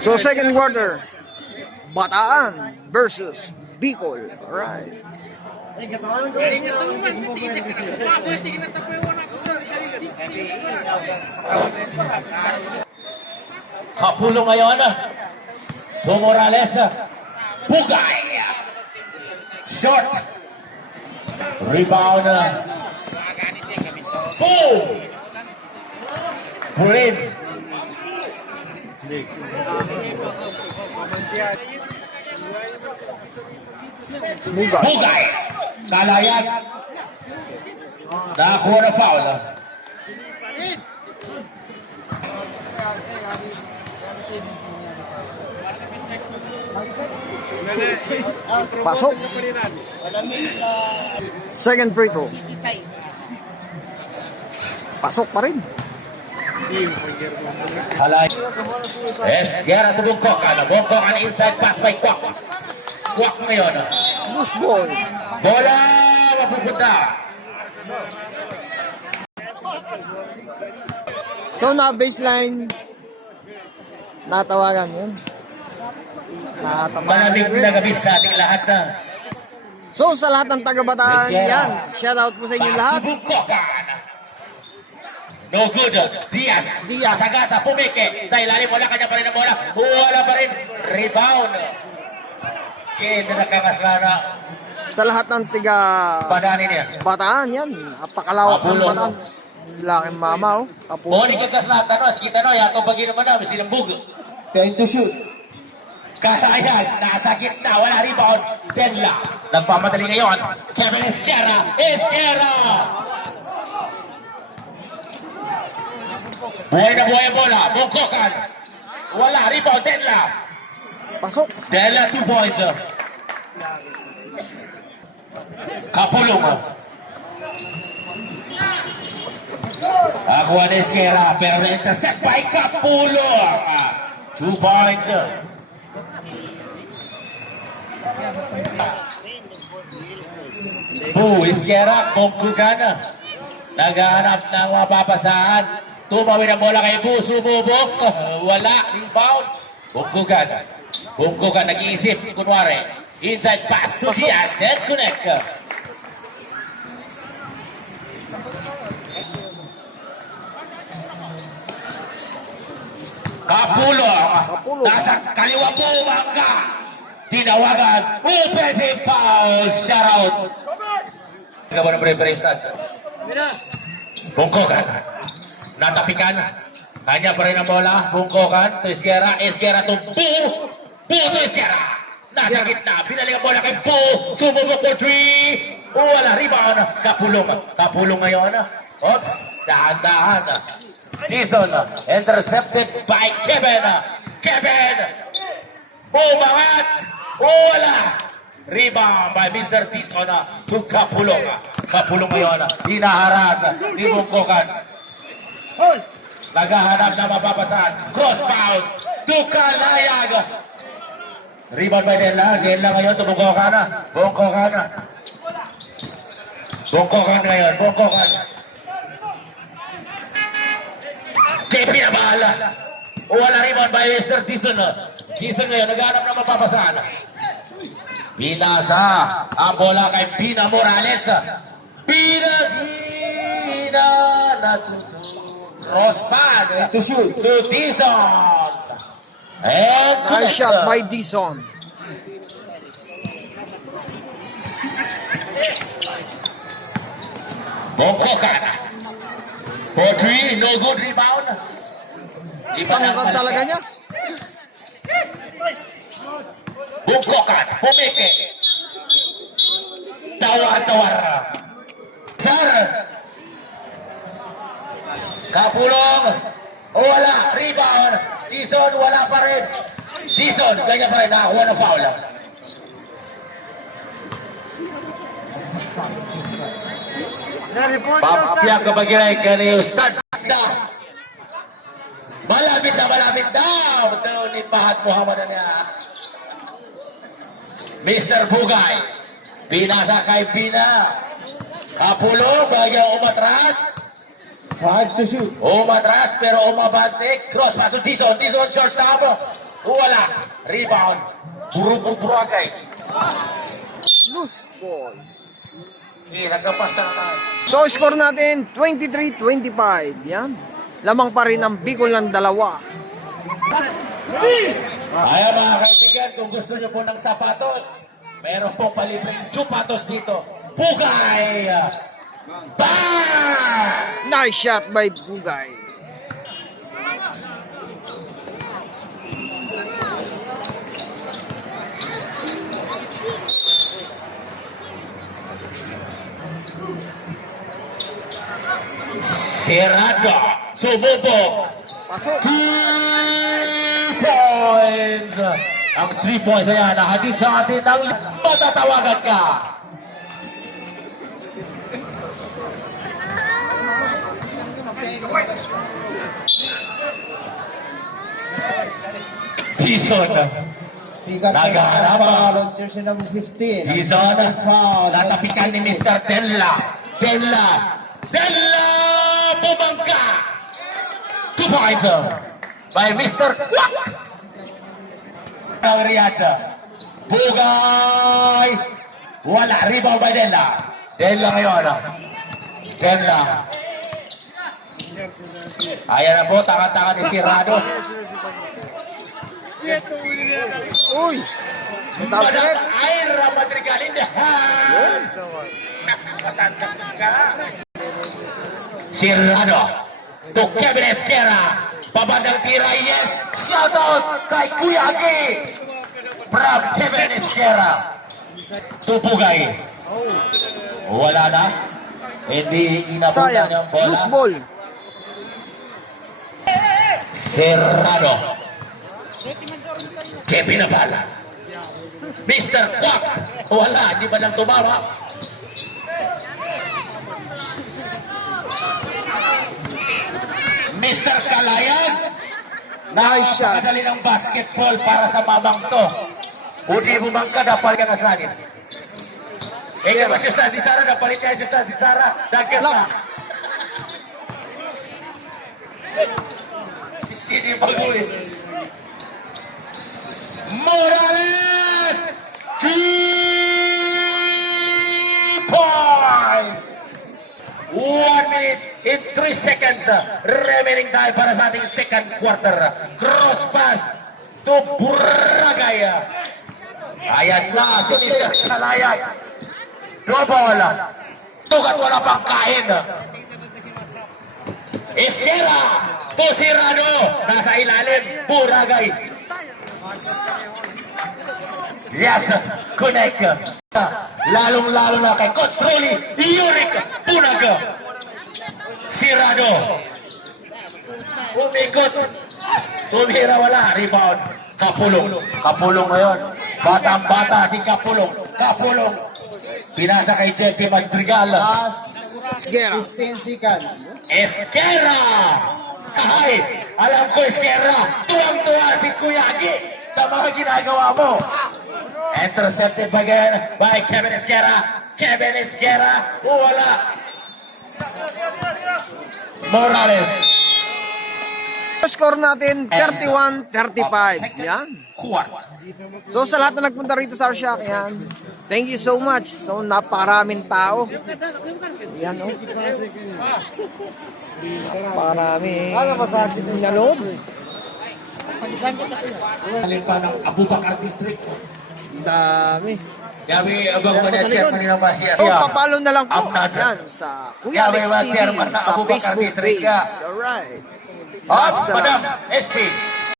So second quarter, Bataan versus Bicol. Alright. Kapulo ngayon. Morales. Bugay. Short. Rebound. Boom. Purin. Mugay. Bugay. Kalayan. Nakakuha na foul. Pasok. Second free throw. Pasok pa rin. Kalayan. Esguerra to Bungkokan. Bungkokan inside pass by Kwak. Kwak ngayon. Loose ball. Bola mapupunta. So na baseline, natawagan yun. Malamig na gabi sa ating lahat na. So sa lahat ng taga-Bataan, yan. Shout out po sa inyo lahat. Bungkokan. No good. Diaz. Diaz. Sagasa pumike. Sa ilalim bola kanya pa rin ang bola. Wala pa rin. Rebound. Kaya nakakasana. Sa lahat ng tiga Padanin niya. Bataan, yan. Napakalawak ng Kapulo. Bataan. Laking mama, oh. Kapulo. Boni kakas na tanos. Kita no. Yato pagi naman na. Sinambug. Trying to shoot. Kalayan. Nasa gitna. Wala rebound. Denla. Nagpamadali ngayon. Kevin Esquerra. Esquerra. Buhay na buhay ang bola. Bungkokan. Wala. Rebound. Denla. Pasok. Denla 2 points. Kapulong. Akuha ni Esquerra. Pero na-intercept by Kapulong. 2 points. Esquerra. Bungkokan. Naghahanap ng mapapasahan. Tumawin ang bola kay Bu. Sumubok. Wala. Rebound. Bungkokan. Bungkokan nag-iisip. Kunwari. Inside pass to Diaz. And connect. Kapulong. Kapulong. Nasa kaliwa po. Mangga. Tinawagan. Open foul. Shout out. Ikaw na referee stats. Bungkokan. Natapikan. Kanya pa rin ang bola. Bungkokan. To Esquerra. Esquerra to Bu. Bu to Esquerra. Nasa gitna. Pinaling ang bola kay Bu. Sumubok for 3. Wala. Rebound. Kapulong. Kapulong ngayon. Oops. Dahan-dahan. Dizon. Intercepted by Kevin. Kevin. Bumangat. Wala. Rebound by Mr. Dizon. To Kapulong. Kapulong ngayon. Hinaharas. Di Bungkokan. Naghahanap na mapapasahan. Cross bounce. To Kalayag. Rebound by Denla. Denla ngayon. To Bungkokan. Bungkokan. Bungkokan ngayon. Bungkokan. JP na bahala. Wala rebound by Mr. Dizon. Dizon ngayon. Naghahanap na mapapasahan. Pinasa. Ang bola kay Pina Morales. Pina natuto. Cross pass. To shoot. To Dizon. And Nice shot by Dizon. Bungkokan. For 3, no good rebound. Tangkad talaga niya. Bungkokan. Pumike. Tawar-tawar. Sir. Kapulong. Wala. Rebound. Dizon. Wala pa rin. Dizon. Ganyan pa rin. Nakakuha ng foul. Papapiyak ka bagay kani Ustad Sakda. Malapit na. Ito ni Pahat Muhammad niya. Mr. Bugay. Pinasa kay Pina. Kapulong. Bagyang umatras. 5 to shoot. Umatras pero umabante. Cross pass to Dizon. Dizon short stop. Wala. Rebound. Buru-buru-buragay. Loose ball. Nagkapas na naman. So, score natin, 23-25. Yan. Lamang pa rin ang Bicol ng dalawa. Ayan mga kaibigan, kung gusto nyo po ng sapatos, meron pong palibreng chupatos dito. Pugay! Bang! Nice shot by Bugay. Serrado, sumubok. Pasok. 3 points! Ang 3 points na yan, nahatid sa atin ng matatawagan ka. Dizon. Sigat sa Nagharap. foul, jersey number 15. Dizon. Foul. Natapikan ni Mr. Tenla. Tenla. Tenla! Bumangka! 2 points by Mr. Kwak. Ang Riyad. Bugay! Wala. Rebound by Tenla. Tenla ngayon. Tenla. Ayan na po. Tanga-tanga ni Tirado. Uy! Top set. Ira Madrigal in the house. Nakapasanta ka. Sirrano. To Kevin Esquera. Pabandang tira, yes. Shout out kay Kuya Agi. From Kevin Esquera. To Pugay. Wala na. Hindi inabutan Sayang. yung bola. Loose ball. Serrano. Kevin Abala. Mr. Kwak. Wala, di ba lang tumawa? Mr. Kalayan. Nice shot. Nakakadali ng basketball para sa mamang to. Udi bumangka, dapat ka kasanin. Eh, ba siya di Sara, dapat siya di Sara. Dagkas na. Iskini baguli. Morales! 3 points! 1 minute in 3 seconds remaining time para sa ating second quarter. Cross pass to Buragay. Ayas na, Mr. Kalayan. Double. Tugat wala pang kain. Esquera to Sirano. Nasa ilalim, Buragay. Yes, connect. Lalong-lalo na kay Coach Rolly, Yurik, Punag. Sirano. Umikot. Tumira wala. Rebound. Kapulong. Kapulong ngayon. Batang-bata si Kapulong. Kapulong. Pinasa kay Jeffy Madrigal. Last Esquera. 15 seconds. Esquera. Ay, alam ko Esquera. Tuwang-tuwa si Kuya Agi sa mga ginagawa mo. Intercepted again by Kevin Esquera. Kevin Esquera. Wala. Morales. Score natin, 31-35. Yan. Kuwat. So, sa lahat na nagpunta rito sa Arsyak, yan. Thank you so much. So, napakaraming tao. Yan, oh. Parami. Nanood. Alin pa ng Abubakar District. Dami. Yabi, abang Yan pa sa manager likod. kanina ba siya? So, papalo na lang po. Amnad. Yan, sa Kuya Alex Yabi, TV, chairman na sa Abubakar Facebook District page. ka. Alright. Oh, Salamat. Madam SP.